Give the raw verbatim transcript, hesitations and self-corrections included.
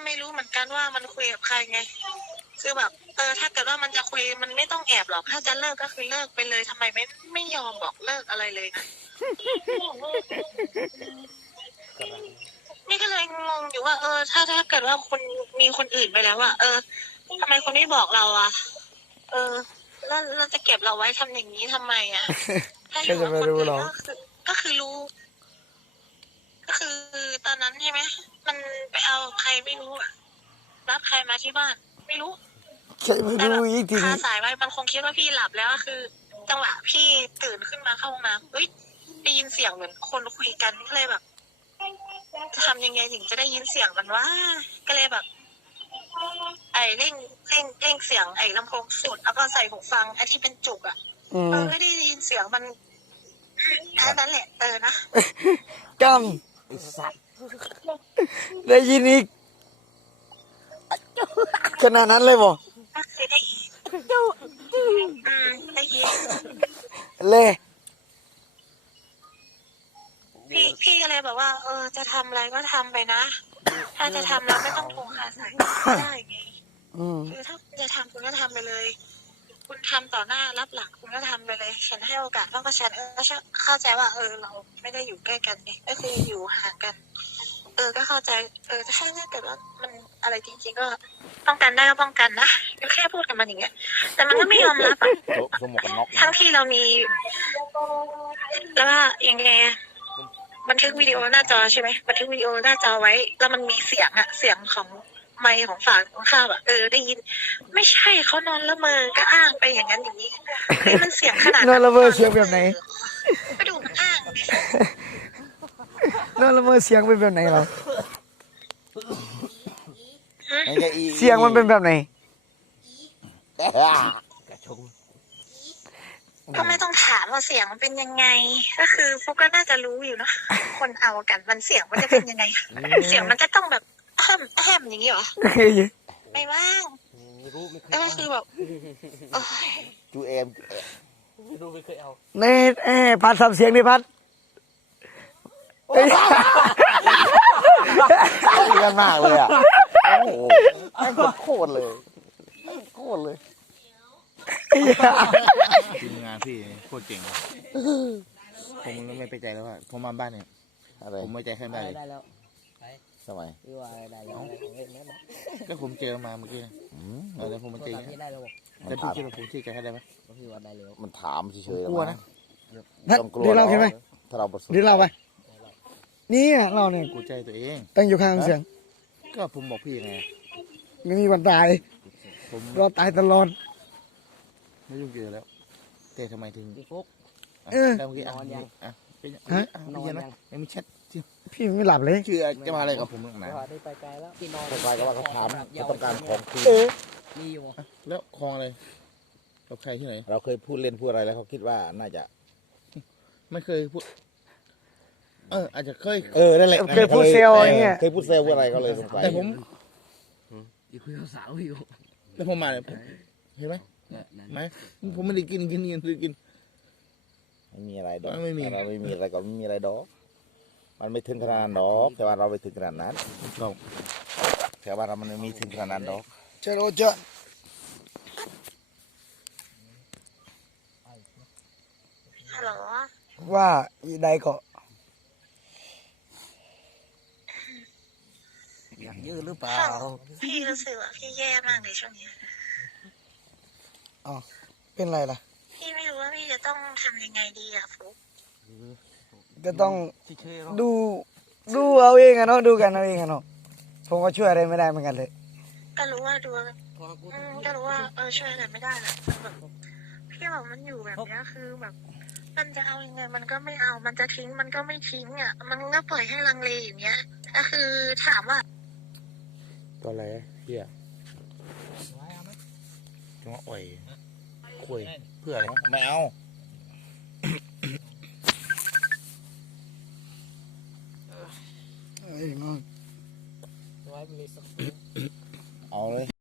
ไม่รู้เหมือนกันว่ามันคุยกับใครไงคือแบบเออถ้าเกิดว่ามันจะคุยมันไม่ต้องแอบหรอกถ้าจะเลิกก็คือเลิกไปเลยทำไมไม่ไม่ยอมบอกเลิกอะไรเลยนะนี่ก็เลยงงอยู่ว่าเออถ้าถ้าเกิดว่าคนมีคนอื่นไปแล้วอะเออทำไมคนไม่บอกเราอะเออแล้วเราจะเก็บเราไว้ทำอย่างนี้ทำไมอะถ้าอยู่กับคนอื่นก็คือก็คือรู้ก็คือตอนนั้นใช่ไหมมันไปเอาใครไม่รู้อะรับใครมาที่บ้านไม่รู้ใช่ไม่รู้อีกทีคาสายไว้มันคงคิดว่าพี่หลับแล้วก็คือ จังหวะพี่ตื่นขึ้นมาเข้าห้องน้ำเฮ้ยได้ยินเสียงเหมือนคนคุยกันก็เลยแบบจะทำยังไงถึงจะได้ยินเสียงมันว่าก็เลยแบบ ไอ้เร่งเร่งเร่งเสียงไอ้ลำโพงสุดแล้วก็ใส่หูฟังไอ้ที่เป็นจุกอ่ะเออไม่ได้ยินเสียงมันแค่นั้นแหละเออนะกำได้ยินอีกขนาดนั้นเลยบ่ก็คือได้อืมได้ยินเลยพี่พี่ก็เลยบอกว่าเออจะทำอะไรก็ทำไปนะถ้าจะทำแล้วไม่ต้องโทรหาสายก็ได้ไงคือถ้าจะทำคุณก็ทำไปเลยคุณทำต่อหน้ารับหลังคุณก็ทำไปเลยฉันให้โอกาสเพราะว่าฉันเออเข้าใจว่าเออเราไม่ได้อยู่ใกล้กันไงก็คืออยู่ห่างกันเออก็เข้าใจเออถ้าถ้าเกิดว่ามันอะไรจริงๆก็ป้องกันได้ก็ป้องกันนะก็แค่พูดกับมันอย่างเงี้ยแต่มันก็ไม่ยอมรับอ่ะทั้งที่เรามีแล้วก็ยังไงบันทึกวิดีโอหน้าจอใช่ไหมบันทึกวิดีโอหน้าจอไว้แล้วมันมีเสียงอะเสียงของไมค์ของฝั่งของข้าวอะเออได้ยินไม่ใช่เขานอนละเมอก็อ้างไปอย่างนั้นอย่างนี้มันเสียงขนาดนอนละเมอเสียงแบบไหนก็ดูมันอ้างดินอนละเมอเสียงเป็นแบบไหนเราเสียงมันเป็นแบบไหนก็ไม่ต้องถามว่าเสียงมันเป็นยังไงก็คือพวกก็น่าจะรู้อยู่เนาะคนเอากันมันเสียงมันจะเป็นยังไงเสียงมันจะต้องแบบแฮมแฮมอย่างนี้เหรอไม่ว่างก็คือแบบจูเอ็มไม่รู้ไม่เคยเอาในเอ้พัดทำเสียงดิพัดเยอะมากเลยอ่ะโอ้โหโคตรเลยโคตรเลยทีมงานพี่โคตรเก่งผมไม่ไปใจแล้วว่าผมมาบ้านเนี่ยผมไม่ใจแค่ไหนเลยทำไมก็ผมเจอมาเมื่อกี้แล้วผมมาเจอแต่พี่คิดว่าผมที่ใจให้ได้ไหมมันถามเฉยๆกลัวนะต้องกลัวเดี๋ยวเราเห็นไหมถ้าเราเดี๋ยวเราไปนี่เราเนี่ยกูใจตัวเองตั้งอยู่ข้างเสียงก็ผมบอกพี่ไงไม่มีวันตายผมรอตายตลอดไม่ยุ่งเกี่ยวแล้วแต่ทำไมถึงฟุกเออเมื่อกี้อ่ะอ่ะเป็นฮะนอนยังมีแชทพี่ไม่หลับเลยคือจะมาอะไรกับผมหนักหนาไปไกลแล้วพี่นอนไปไกลก็ว่าเขาถามเขาต้องการของคืนมีอยู่แล้วคลองอะไรเราใครที่ไหนเราเคยพูดเล่นพูดอะไรแล้วเขาคิดว่าน่าจะไม่เคยพูดเอออาจจะเคยเออนั่นแหละเคยพูดเซลอะไรเงี้ยเคยพูดเซลอะไรเขาเลยสงสัยแต่ผมอยู่คุยกับสาวอยู่แล้วผมมาเนี่ยเห็นไหมไหมผมไม่ได้กินกินกินซื้อกินไม่มีอะไรดอกไม่มีเราไม่มีอะไรก็ไม่มีอะไรดอกมันไม่ถึงขนาดนั้นดอกแต่ว่าเราไปถึงขนาดนั้นแต่ว่าเรามันไม่มีถึงขนาดนั้นดอกเจอโรเจอฮัลโหลว่าอีใดก็อยากยืดหรือเปล่าพี่รู้สึกว่าพี่แย่มากในช่วงนี้อ๋อเป็นไรล่ะพี่ไม่รู้ว่าพี่จะต้องทำยังไงดีอะฟุ๊กก็ต้องดูดูเอาเองอะเนาะดูกันเอาเองอะเนาะผมก็ช่วยอะไรไม่ได้เหมือนกันเลยก็รู้ว่าดูก็รู้ว่าเออช่วยอะไรไม่ได้แหละแบบพี่บอกมันอยู่แบบนี้คือแบบมันจะเอายังไงมันก็ไม่เอามันจะทิ้งมันก็ไม่ทิ้งอ่ะมันก็ปล่อยให้ลังเลอย่างเงี้ยก็คือถามว่าก็อะไรเฮียจะมาอ่อยคุยเพื่ออะไรไม่เอาเอาเลย